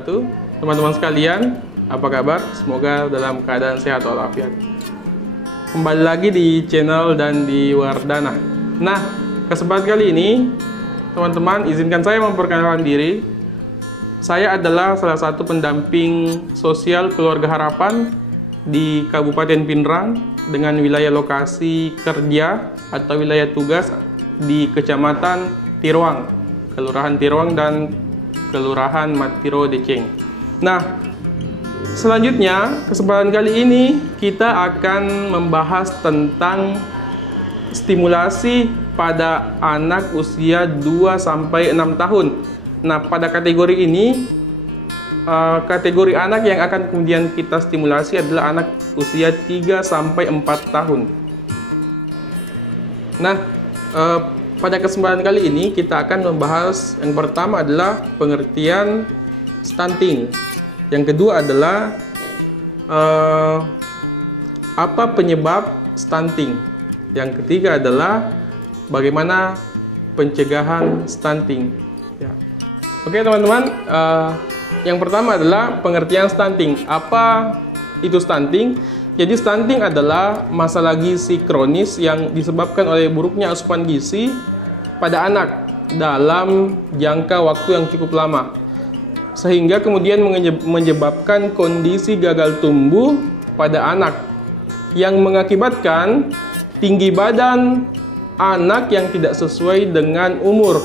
wabarakatuh. Teman-teman sekalian, apa kabar? Semoga dalam keadaan sehat walafiat. Kembali lagi di channel dan di Wardana. Nah, kesempatan kali ini, teman-teman, izinkan saya memperkenalkan diri. Saya adalah salah satu pendamping sosial Keluarga Harapan di Kabupaten Pinrang dengan wilayah lokasi kerja atau wilayah tugas di Kecamatan Tiruang, Kelurahan Tiruang dan Kelurahan Mantiro Deceng. Nah, selanjutnya kesempatan kali ini kita akan membahas tentang stimulasi pada anak usia 2-6 tahun. Nah, pada kategori ini kategori anak yang akan kemudian kita stimulasi adalah anak usia 3-4 tahun. Nah, pada kesempatan kali ini kita akan membahas yang pertama adalah pengertian stunting. Yang kedua adalah apa penyebab stunting. Yang ketiga adalah bagaimana pencegahan stunting. Oke teman-teman, yang pertama adalah pengertian stunting. Apa itu stunting? Jadi stunting adalah masalah gizi kronis yang disebabkan oleh buruknya asupan gizi pada anak dalam jangka waktu yang cukup lama, sehingga kemudian menyebabkan kondisi gagal tumbuh pada anak yang mengakibatkan tinggi badan anak yang tidak sesuai dengan umur,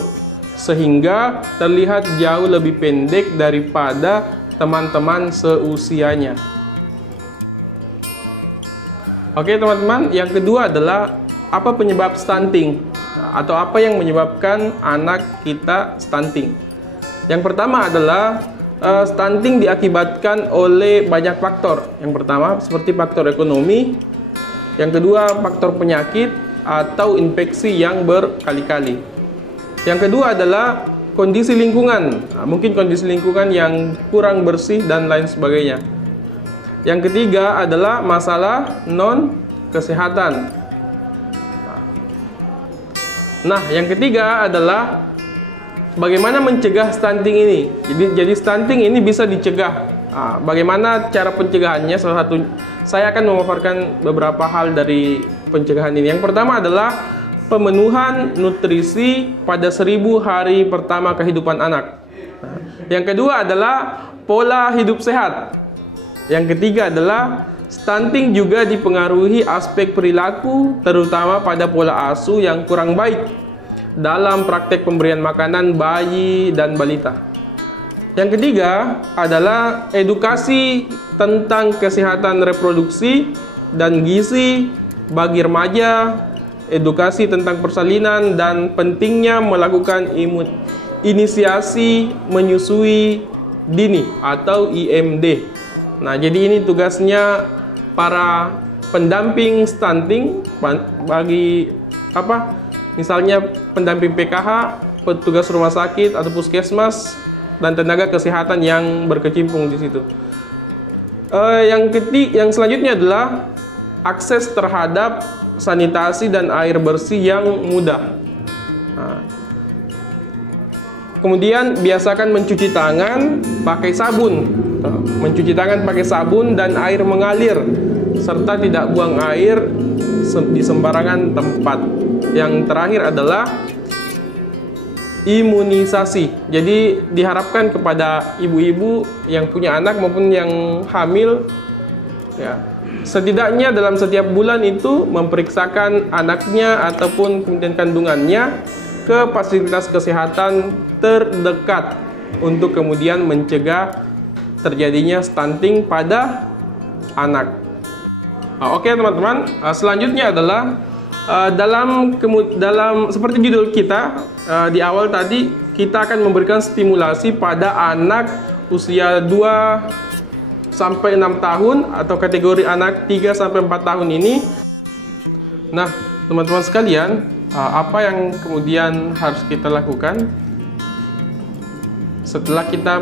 sehingga terlihat jauh lebih pendek daripada teman-teman seusianya. Oke teman-teman, yang kedua adalah apa penyebab stunting atau apa yang menyebabkan anak kita stunting. Yang pertama adalah stunting diakibatkan oleh banyak faktor. Yang pertama seperti faktor ekonomi, yang kedua faktor penyakit atau infeksi yang berkali-kali. Yang kedua adalah kondisi lingkungan, mungkin kondisi lingkungan yang kurang bersih dan lain sebagainya. Yang ketiga adalah masalah non-kesehatan. Nah, yang ketiga adalah bagaimana mencegah stunting ini. Jadi stunting ini bisa dicegah. Bagaimana cara pencegahannya? Salah satu, saya akan memaparkan beberapa hal dari pencegahan ini. Yang pertama adalah pemenuhan nutrisi pada 1000 hari pertama kehidupan anak. Yang kedua adalah pola hidup sehat. Yang ketiga adalah stunting juga dipengaruhi aspek perilaku, terutama pada pola asuh yang kurang baik dalam praktek pemberian makanan bayi dan balita. Yang ketiga adalah edukasi tentang kesehatan reproduksi dan gizi bagi remaja, edukasi tentang persalinan, dan pentingnya melakukan inisiasi menyusui dini atau IMD. Nah, jadi ini tugasnya para pendamping stunting bagi misalnya pendamping PKH, petugas rumah sakit atau puskesmas, dan tenaga kesehatan yang berkecimpung di situ. Yang selanjutnya adalah akses terhadap sanitasi dan air bersih yang mudah. Kemudian biasakan mencuci tangan pakai sabun. Mencuci tangan pakai sabun dan air mengalir, serta tidak buang air di sembarangan tempat. Yang terakhir adalah imunisasi. Jadi diharapkan kepada ibu-ibu yang punya anak maupun yang hamil, ya, setidaknya dalam setiap bulan itu memeriksakan anaknya ataupun kemudian kandungannya ke fasilitas kesehatan terdekat untuk kemudian mencegah terjadinya stunting pada anak. Oke teman-teman, selanjutnya adalah dalam seperti judul kita di awal tadi, kita akan memberikan stimulasi pada anak usia 2-6 tahun atau kategori anak 3-4 tahun ini. Nah teman-teman sekalian, apa yang kemudian harus kita lakukan setelah kita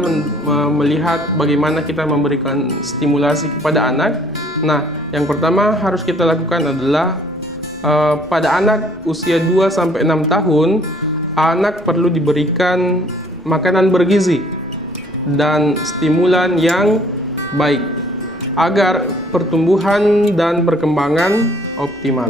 melihat bagaimana kita memberikan stimulasi kepada anak? Nah, yang pertama harus kita lakukan adalah pada anak usia 2-6 tahun, anak perlu diberikan makanan bergizi. dan stimulan yang baik agar pertumbuhan dan perkembangan optimal.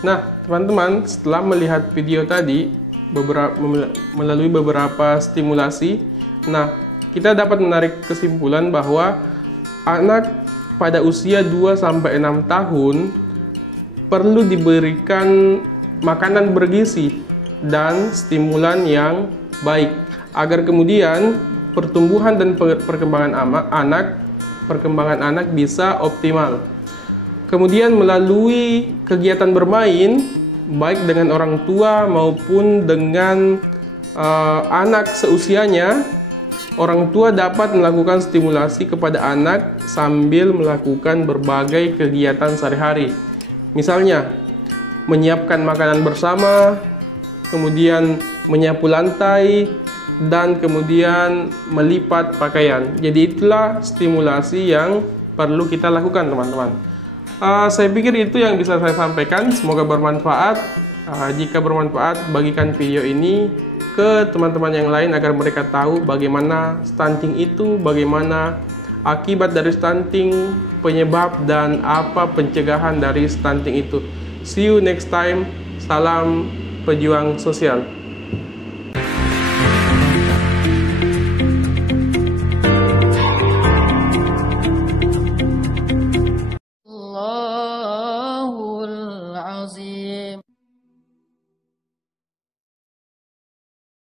Nah, teman-teman, setelah melihat video tadi melalui beberapa stimulasi, nah, kita dapat menarik kesimpulan bahwa anak pada usia 2-6 tahun perlu diberikan makanan bergizi dan stimulan yang baik agar kemudian pertumbuhan dan perkembangan anak bisa optimal. Kemudian melalui kegiatan bermain, baik dengan orang tua maupun dengan anak seusianya, orang tua dapat melakukan stimulasi kepada anak sambil melakukan berbagai kegiatan sehari-hari. Misalnya, menyiapkan makanan bersama, kemudian menyapu lantai, dan kemudian melipat pakaian. Jadi itulah stimulasi yang perlu kita lakukan, teman-teman. Saya pikir itu yang bisa saya sampaikan. Semoga bermanfaat. Jika bermanfaat, bagikan video ini ke teman-teman yang lain agar mereka tahu bagaimana stunting itu, bagaimana akibat dari stunting, penyebab dan apa pencegahan dari stunting itu. See you next time. Salam pejuang sosial.